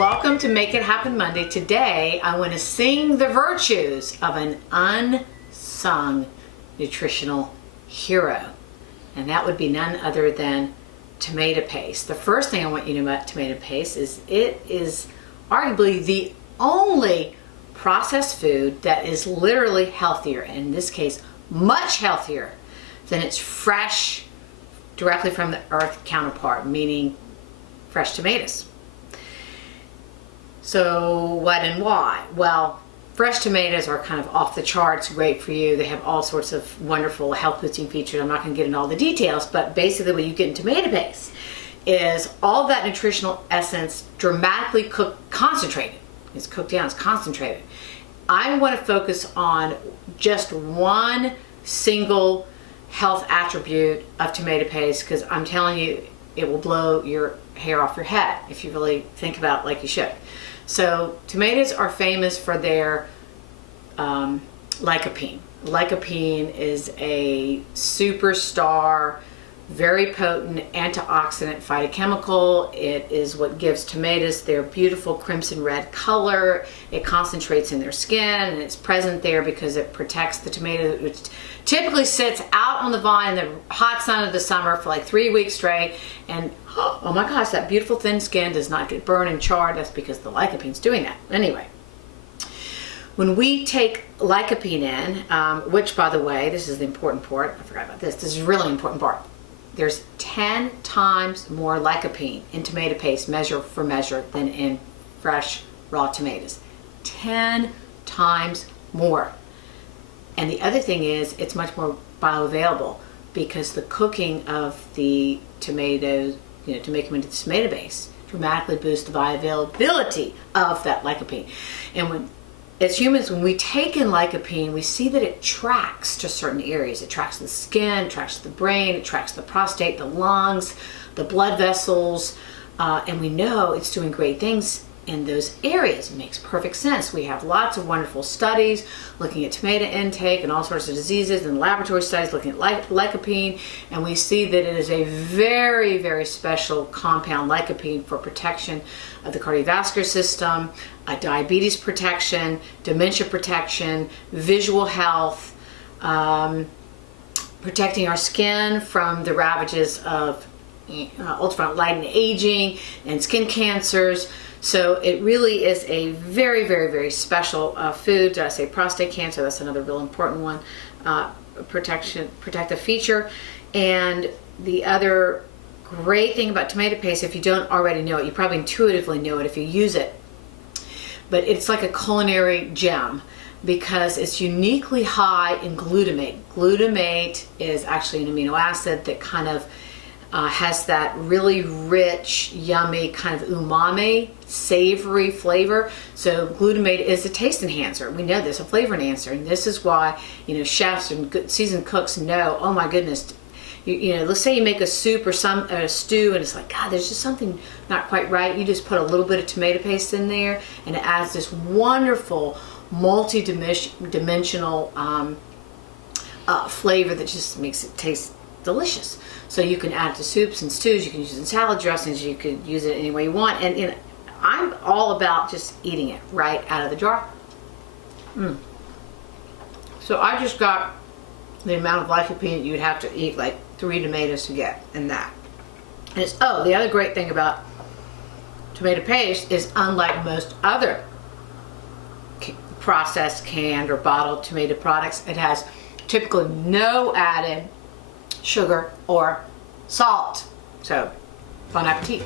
Welcome to Make It Happen Monday. Today I want to sing the virtues of an unsung nutritional hero, and that would be none other than tomato paste. The first thing I want you to know about tomato paste is it is arguably the only processed food that is literally healthier, and in this case much healthier than its fresh, directly from the earth counterpart, meaning fresh tomatoes. So what and why? Well, fresh tomatoes are kind of off the charts, great for you. They have all sorts of wonderful health boosting features. I'm not going to get into all the details, but basically what you get in tomato paste is all that nutritional essence dramatically concentrated. It's cooked down, it's concentrated. I want to focus on just one single health attribute of tomato paste, because I'm telling you, it will blow your hair off your head if you really think about it like you should. So tomatoes are famous for their lycopene. Lycopene is a superstar, very potent antioxidant phytochemical. It is what gives tomatoes their beautiful crimson red color. It concentrates in their skin, and it's present there because it protects the tomato, which typically sits out on the vine in the hot sun of the summer for like 3 weeks straight. And oh my gosh, that beautiful thin skin does not get burned and charred. That's because the lycopene's doing that. Anyway, when we take lycopene in, which by the way, this is the important part. I forgot about this. This is a really important part. There's 10 times more lycopene in tomato paste, measure for measure, than in fresh raw tomatoes. 10 times more. And the other thing is, it's much more bioavailable because the cooking of the tomatoes, to make them into the tomato base, dramatically boosts the bioavailability of that lycopene. And as humans, when we take in lycopene, we see that it tracks to certain areas. It tracks the skin, it tracks the brain, it tracks the prostate, the lungs, the blood vessels, and we know it's doing great things in those areas. It makes perfect sense. We have lots of wonderful studies looking at tomato intake and all sorts of diseases, and laboratory studies looking at lycopene, and we see that it is a very, very special compound, lycopene, for protection of the cardiovascular system, diabetes protection, dementia protection, visual health, protecting our skin from the ravages of ultraviolet light and aging and skin cancers. So it really is a very, very, very special food. Did I say prostate cancer? That's another real important one. Protective feature. And the other great thing about tomato paste, if you don't already know it, you probably intuitively know it if you use it, but it's like a culinary gem because it's uniquely high in glutamate. Glutamate is actually an amino acid that kind of has that really rich, yummy kind of umami, savory flavor. So glutamate is a taste enhancer. We know this, a flavor enhancer, and this is why chefs and good seasoned cooks know. Oh my goodness, let's say you make a soup or a stew, and it's like, God, there's just something not quite right. You just put a little bit of tomato paste in there, and it adds this wonderful multi-dimensional flavor that just makes it taste delicious. So you can add it to soups and stews, you can use it in salad dressings, you could use it any way you want. And I'm all about just eating it right out of the jar. So I just got the amount of lycopene you'd have to eat like 3 tomatoes to get in that. And the other great thing about tomato paste is, unlike most other processed, canned, or bottled tomato products, it has typically no added sugar or salt. So, bon appetit.